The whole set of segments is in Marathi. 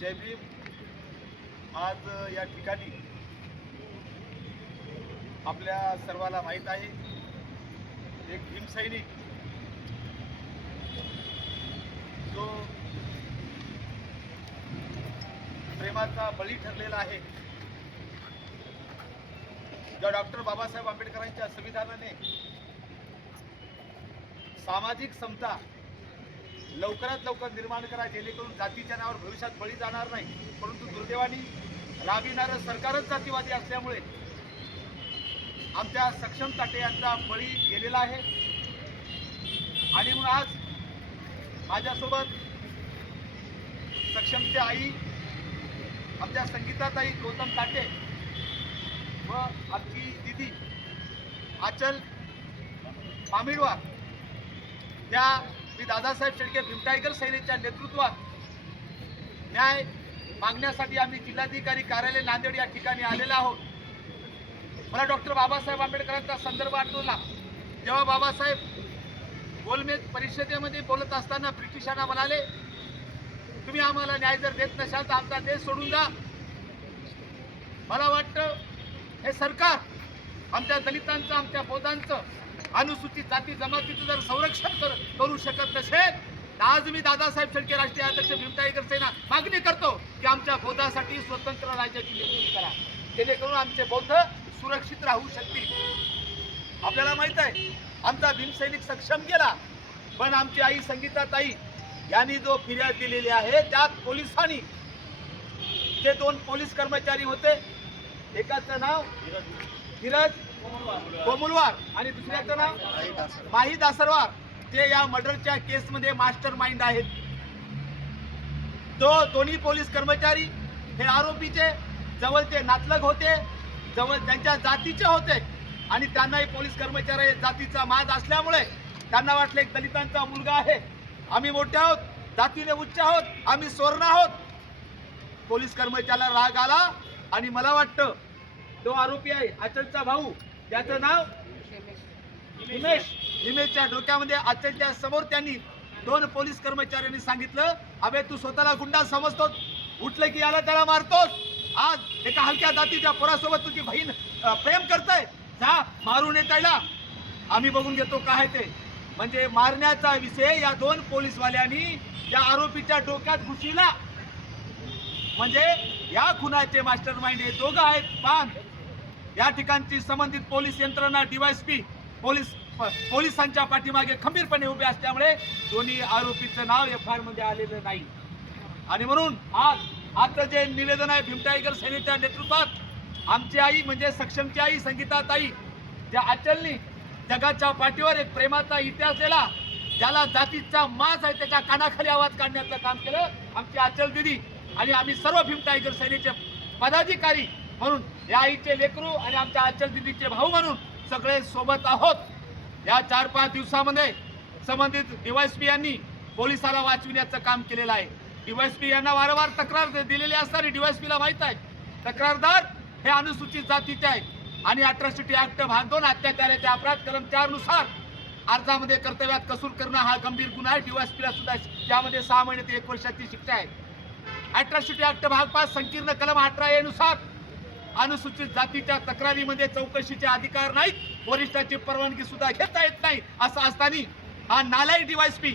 जय भीम। आज या ठिकाणी आपल्या सर्वाला माहीत आहे, एक भीमसैनिक जो प्रेमाचा बळी ठरलेला आहे, ज्या डॉक्टर बाबासाहेब आंबेडकरांच्या संविधानाने सामाजिक समता लवकरात लवकर निर्माण करा, जेणेकरून जातीच्या नावावर भविष्यात बळी जाणार नाही। परंतु दुर्दैवाने राबविणारं सरकारच जातीवादी असल्यामुळे आमच्या सक्षम ताटे यांचा बळी गेलेला आहे। आणि म्हणून आज माझ्यासोबत सक्षमची आई आमच्या संगीताताई गौतम ताटे व आमची दिदी आचल पामिडवार त्या मी दादासाहेब शेळके भीम टायगर सेनेच्या नेतृत्वात न्याय मागण्यासाठी आम्ही जिल्हाधिकारी कार्यालय नांदेड या ठिकाणी आलेलो आहोत। मला डॉक्टर बाबासाहेब आंबेडकरांचा संदर्भ आठवला, जेव्हा बाबासाहेब गोलमेज परिषदेमध्ये बोलत असताना ब्रिटिशांना म्हणाले, तुम्ही आम्हाला न्याय जर देत नसाल तर आमचा देश सोडून जा। मला वाटतं हे सरकार आमच्या दलितांचं, आमच्या बौद्धांचं, अनुसूचित जाती जमातीचं जर संरक्षण करू शकत नसेल तर आज मी दादासाहेब शेळके राष्ट्रीय अध्यक्ष भीम टायगर सेना मागणी करतो की आमच्या बौद्धासाठी स्वतंत्र राज्याची निर्मिती करा, जेणेकरून आमचे बौद्ध सुरक्षित राहू शकतील। आपल्याला माहित आहे आमचा भीमसैनिक सक्षम गेला, पण आमची आई संगीताताई यांनी जो फिर्याद दिलेली आहे त्यात पोलिसांनी जे 2 पोलीस कर्मचारी होते, एकाचं नाव धीरज कोमुलवार आणि दुसऱ्याचं नाव माही दासरवार, ते या मर्डरच्या केसमध्ये मास्टर माइंड आहेत। तो दोन्ही पोलीस कर्मचारी हे आरोपीचे जवळचे नातलग होते, जवळ त्यांच्या जातीचे होते आणि त्यांनाही पोलीस कर्मचारी जातीचा माज असल्यामुळे त्यांना वाटले एक दलितांचा मुलगा आहे, आम्ही मोठे आहोत, जातीने उच्च आहोत, आम्ही स्वर्ण आहोत। पोलीस कर्मचाऱ्याला राग आला आणि मला वाटतं तो आरोपी आहे आचलचा भाऊ, त्याचं नाव हिमेशच्या डोक्यामध्ये आचलच्या समोर त्यांनी 2 पोलीस कर्मचाऱ्यांनी सांगितलं, अबे तू स्वतःला गुंडा समजतोस, उठलं की याला त्याला मारतोस, आज एका हलक्या जातीच्या पोरासोबत तुझी बहीण प्रेम करताय, जा मारून ये त्याला, आम्ही बघून घेतो काय ते। म्हणजे मारण्याचा विषय या 2 पोलीसवाल्यांनी त्या आरोपीच्या डोक्यात घुसविला। म्हणजे या खुनाचे मास्टर माइंड हे दोघं आहेत पान। या ठिकाणची संबंधित पोलीस यंत्रणा डीवायएसपी पोलिसांच्या पाठीमागे खंबीरपणे उभे असल्यामुळे दोन्ही आरोपीचं नाव एफआयआर मध्ये आलेलं नाही। आणि म्हणून आज जे निवेदन आहे भीम टायगर सेनेच्या नेतृत्वात आमची आई म्हणजे सक्षमची आई संगीताताई, ज्या आचलनी जगाच्या पाठीवर एक प्रेमाचा इतिहास दिला, ज्याला जातीचा माज आहे त्याच्या कानाखाली आवाज काढण्याचं काम केलं आमची आचल दिदी आणि आम्ही सर्व भीम टायगर सेनेचे पदाधिकारी म्हणून या आईचे लेकरू आणि आमच्या आचल दिदीचे भाऊ म्हणून सगळे सोबत आहोत। या 4-5 दिवसामध्ये संबंधित डीवायएसपी यांनी पोलिसाला वाचविण्याचं काम केलेलं आहे। डीवायएसपी यांना वारंवार तक्रार दिलेली असताना डीवायएसपीला माहित आहे तक्रारदार हे अनुसूचित जातीचे आहेत आणि अॅट्रॉसिटी ऍक्ट भाग 2 अत्याचाराचे अपराध कलम 4 नुसार अर्जामध्ये कर्तव्यात कसूर करणं हा गंभीर गुन्हा आहे। डीवायएसपीला सुद्धा त्यामध्ये 6 महिने ते 1 वर्षाची शिक्षा आहे। अॅट्रॉसिटी ऍक्ट भाग 5 संकीर्ण कलम 18A नुसार अनुसूचित जातीच्या तक्रारीमध्ये चौकशीचे अधिकार नाहीत, वरिष्ठाची परवानगी सुद्धा घेता येत नाही। असं असताना हा नालायक डीवायएसपी,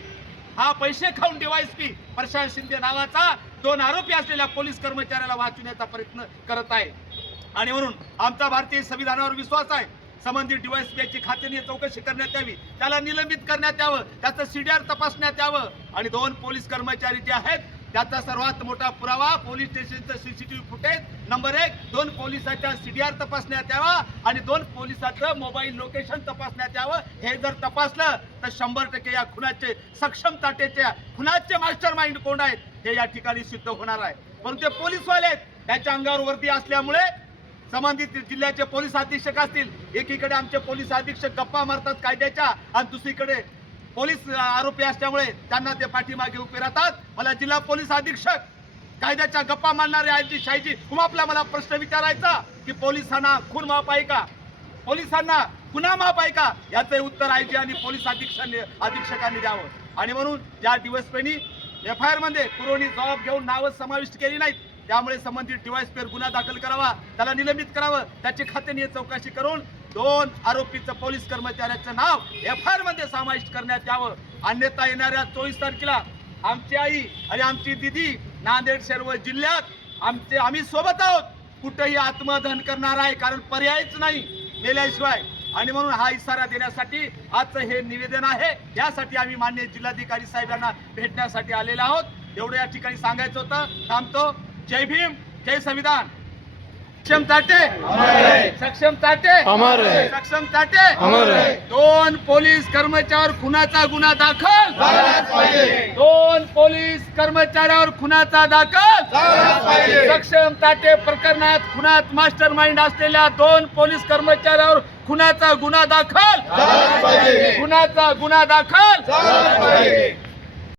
हा पैसे खाऊन डीवायएसपी प्रशांत शिंदे नावाचा 2 आरोपी असलेल्या पोलीस कर्मचाऱ्याला वाचवण्याचा प्रयत्न करत आहे। आणि म्हणून आमचा भारतीय संविधानावर विश्वास आहे, संबंधित डीवायएसपीची खात्याने चौकशी करण्यात यावी, त्याला निलंबित करण्यात यावं, त्याचं सीडीआर तपासण्यात यावं आणि 2 पोलीस कर्मचारी जे आहेत त्याचा सर्वात मोठा पुरावा पोलीस स्टेशनचं सीसीटीव्ही फुटेज नंबर 1, 2 पोलिसांच्या सीडीआर तपासण्यात यावा आणि 2 पोलिसांचं मोबाईल लोकेशन तपासण्यात यावं। हे जर तपासलं तर 100% या खुनाचे सक्षम ताटेच्या खुनाचे मास्टर माइंड कोण आहेत हे या ठिकाणी सिद्ध होणार आहे। परंतु ते पोलीसवाले आहेत, त्याच्या अंगावर वर्दी असल्यामुळे संबंधित जिल्ह्याचे पोलीस अधीक्षक असतील, एकीकडे आमचे पोलीस अधीक्षक गप्पा मारतात कायद्याच्या आणि दुसरीकडे पोलीस आरोपी असल्यामुळे त्यांना ते पाठीमागे उभे राहतात। मला जिल्हा पोलीस अधीक्षक कायद्याच्या गप्पा मारणारे आयजी शाहीजी आपला मला प्रश्न विचारायचा की पोलिसांना खून माफ आहे का, पोलिसांना गुन्हा माफ आहे का, याचे उत्तर आयजी आणि पोलीस अधीक्षकांनी द्यावं। आणि म्हणून ज्या डीवायएसपीनी FIR मध्ये पुरवणी जबाब घेऊन नावं समाविष्ट केली नाहीत. त्यामुळे संबंधित डिव्हाइसवर गुन्हा दाखल करावा, त्याला निलंबित करावं, त्याची खात्याने चौकशी करून 2 आरोपीचं पोलीस कर्मचाऱ्याचं नाव FIR मध्ये समाविष्ट करण्यात यावं. अन्यथा येणाऱ्या 24 तारखेला आमची आई आणि आमची दिदी नांदेड सर्व जिल्ह्यात आम्ही सोबत आहोत. कुठेही आत्मदहन करणार आहे, कारण पर्यायच नाही मेल्याशिवाय. आणि म्हणून हा इशारा देण्यासाठी आजचं हे निवेदन आहे. यासाठी आम्ही माननीय जिल्हाधिकारी साहेबांना भेटण्यासाठी आलेलो आहोत. एवढं या ठिकाणी सांगायचं होतं. थांबतो. जय भीम, जय संविधान. सक्षम ताटे, सक्षम ताटे, सक्षम ताटे. 2 पोलीस कर्मचाऱ्यावर खुनाचा गुन्हा दाखल, 2 पोलीस कर्मचाऱ्यावर खुनाचा दाखल. सक्षम ताटे प्रकरणात खुनात मास्टर माइंड असलेल्या 2 पोलीस कर्मचाऱ्यावर खुनाचा गुन्हा दाखल, खुनाचा गुन्हा दाखल.